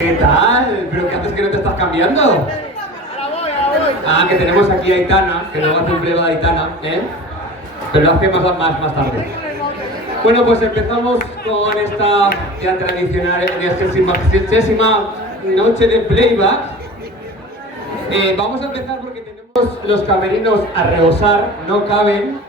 ¿Qué tal? ¿Pero qué haces que no te estás cambiando? Ah, que tenemos aquí a Aitana, que luego hace un pliego de Aitana, ¿eh? Pero lo hace más tarde. Bueno, pues empezamos con esta ya tradicional 60ª noche de playback. Vamos a empezar porque tenemos los camerinos a rebosar, no caben.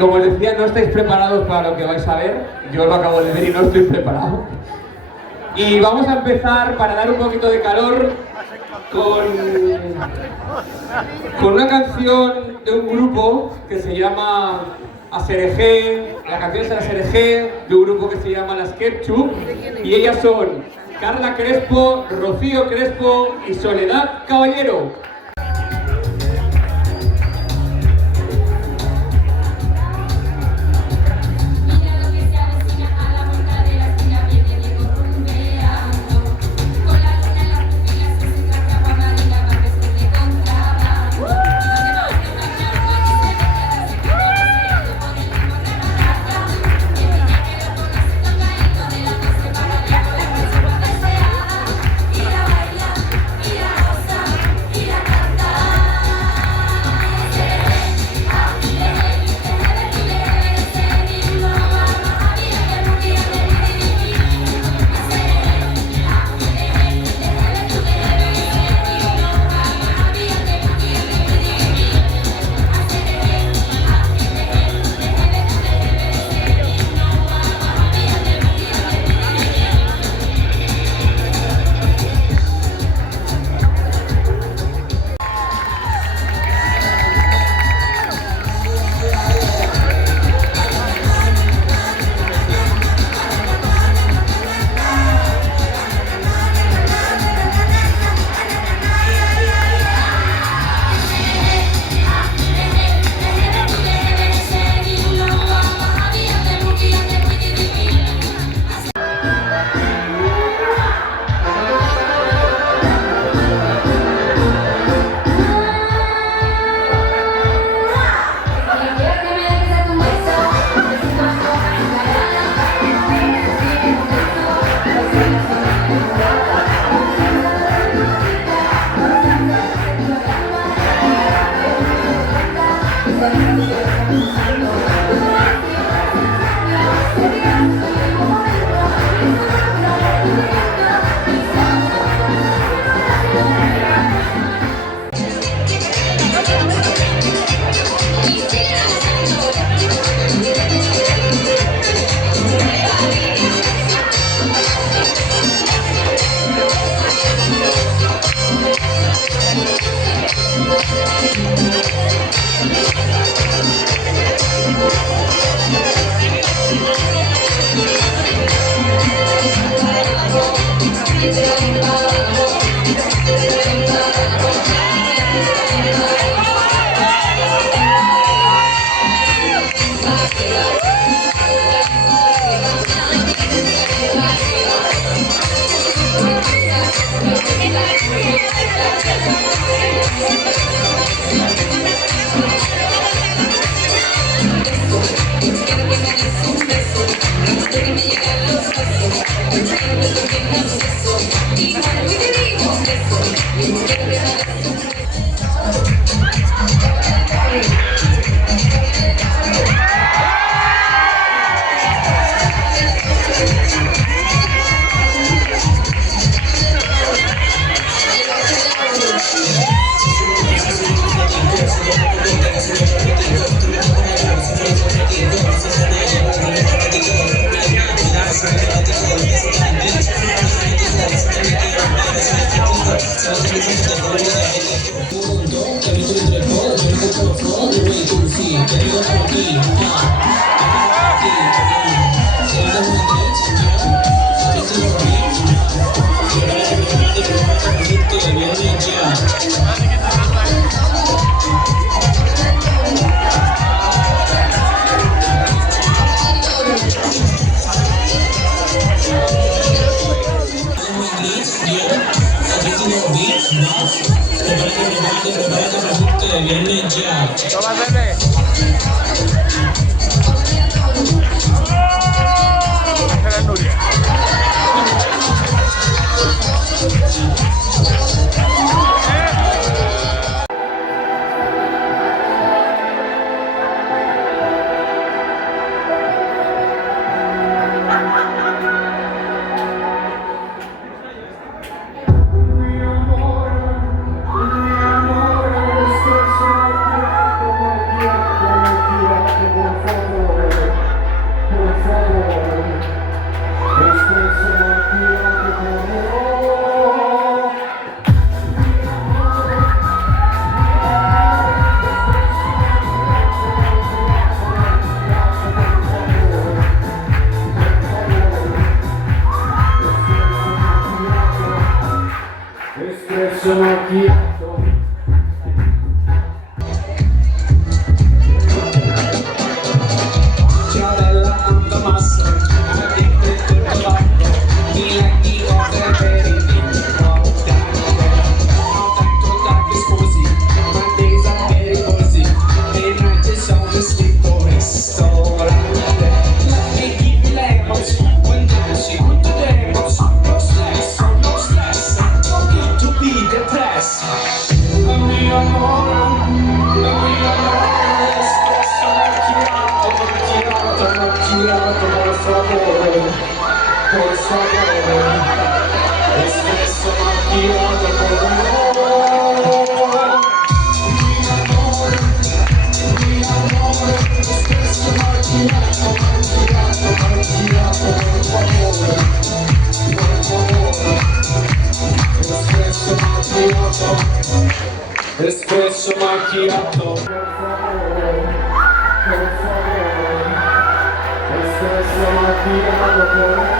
Como os decía, no estáis preparados para lo que vais a ver. Yo lo acabo de ver y no estoy preparado. Y vamos a empezar, para dar un poquito de calor, con una canción de un grupo que se llama Aserejé. La canción es Aserejé, de un grupo que se llama Las Ketchup, y ellas son Carla Crespo, Rocío Crespo y Soledad Caballero. espresso macchiato. Ciao bella, I'm the master, I'm addicted to tobacco. Me like the other very is cozy. My days are very cozy. Day night is always sleepovers. So let me give you lemons. When dancing with the demos. No stress, no stress. No need to be depressed. Mi amore, espresso macchiato, por favore, por favore. Espresso macchiato, por favore. Espresso macchiato, per favore, per favore. Espresso macchiato, per favore.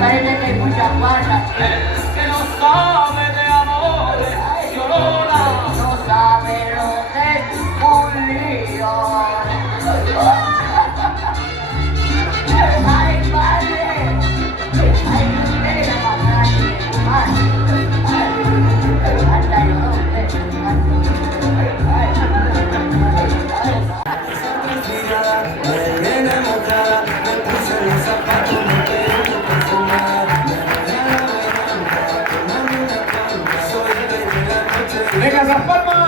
Parece que hay muchas patas. Que no sabe de amores, llorona. No sabe lo que es un lío. Ay, padre. Ay, usted la mamá de ay, anda, yo, Me viene montada, me puse los zapatos, me quedé perfumada. Soy el rey de la noche. ¡Venga, San Palma!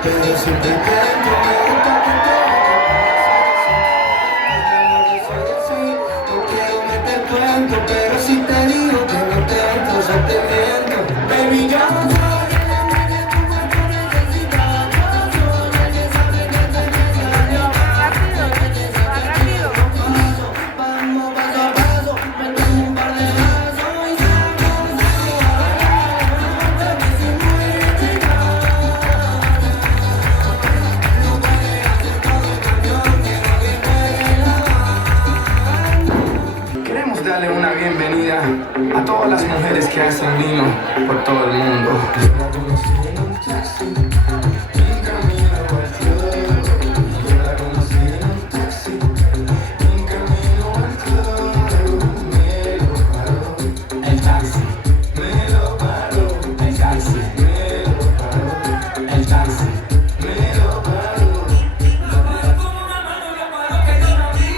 Pero si te tengo mujeres que hacen vino por todo el mundo. Yo la conocí en un taxi, en camino al club. Yo la conocí en un taxi, en camino al club. Me lo paró el taxi, me lo paró el taxi, me lo paró el taxi, me lo paró. Lo paró con una mano, lo paró que yo no vi.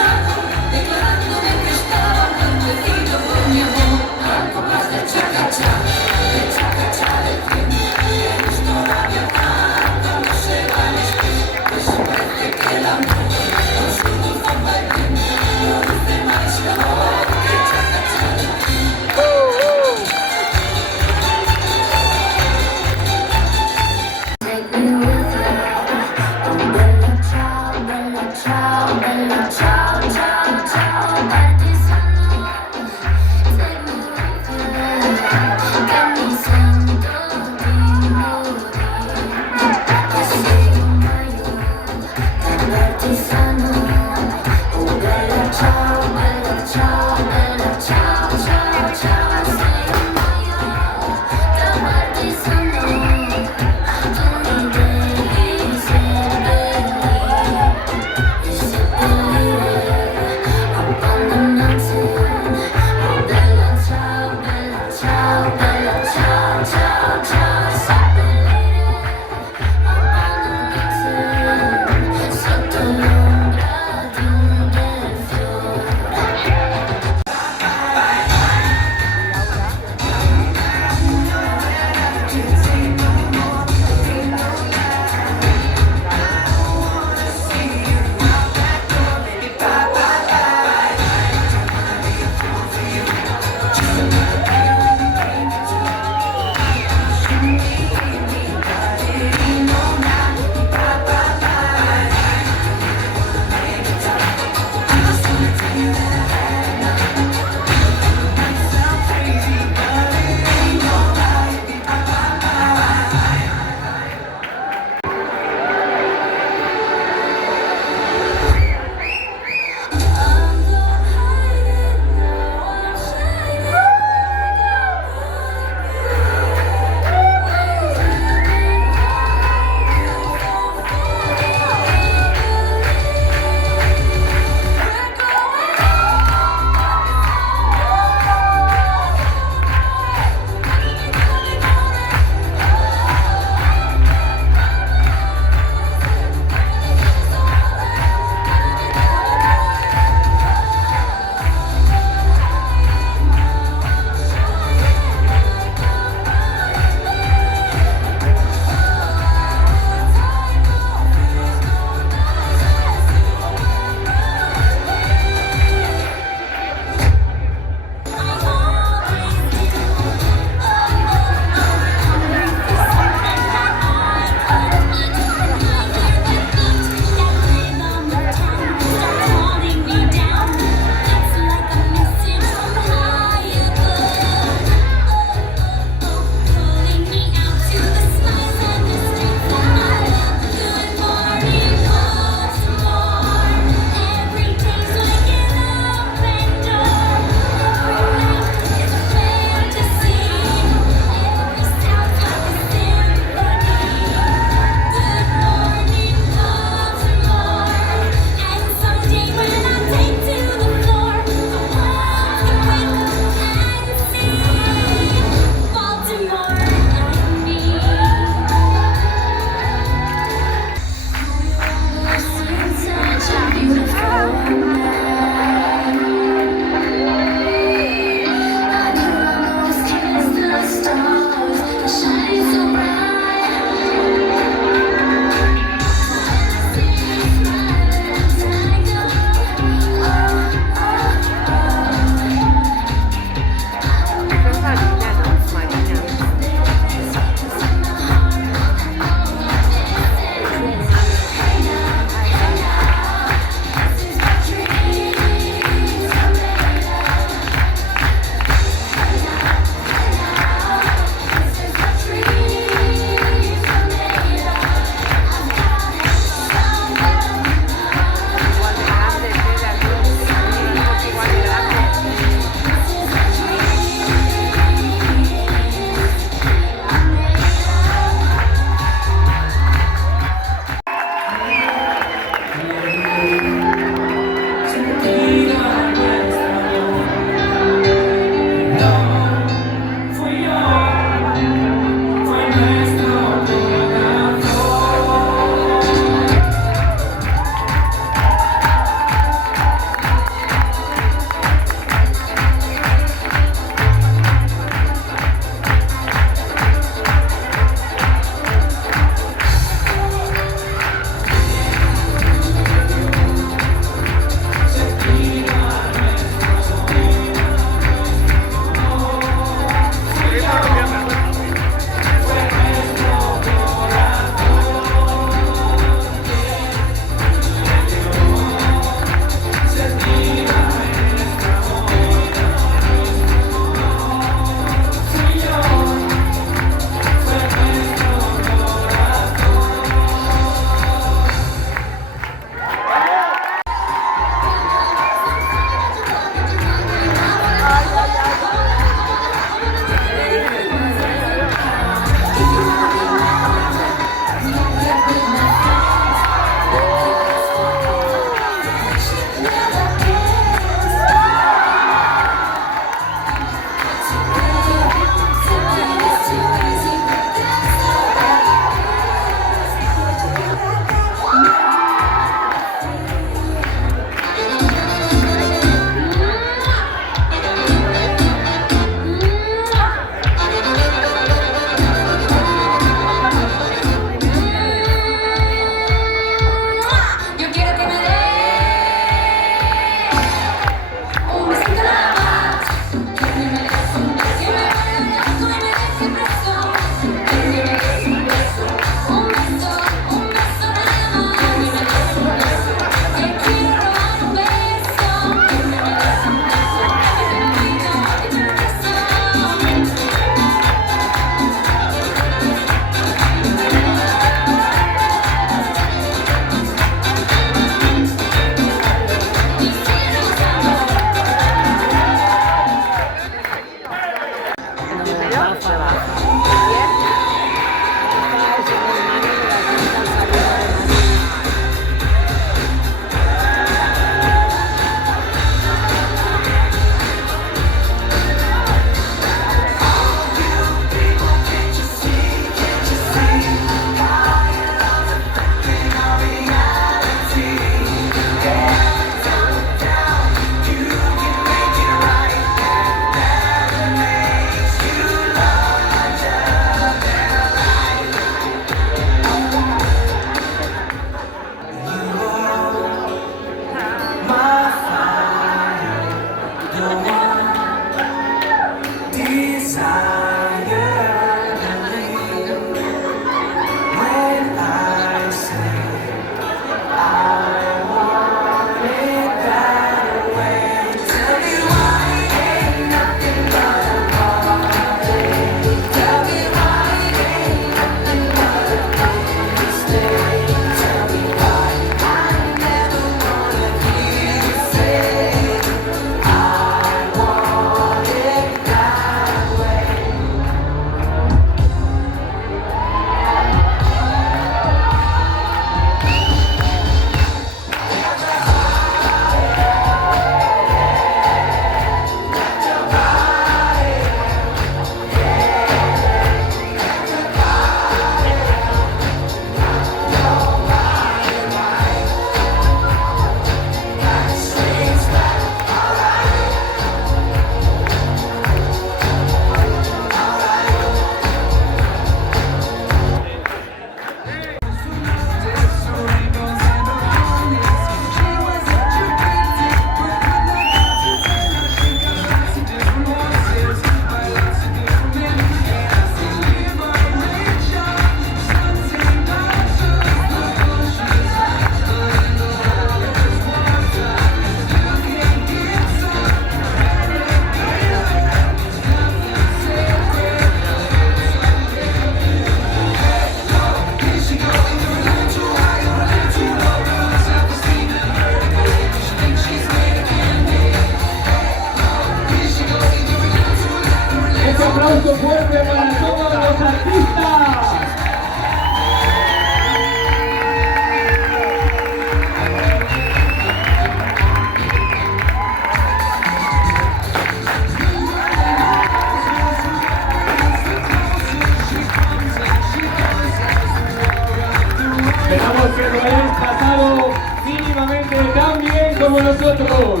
Esperamos que lo hayáis pasado mínimamente tan bien como nosotros.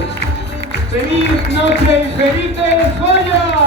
¡Feliz noche y felices joyas!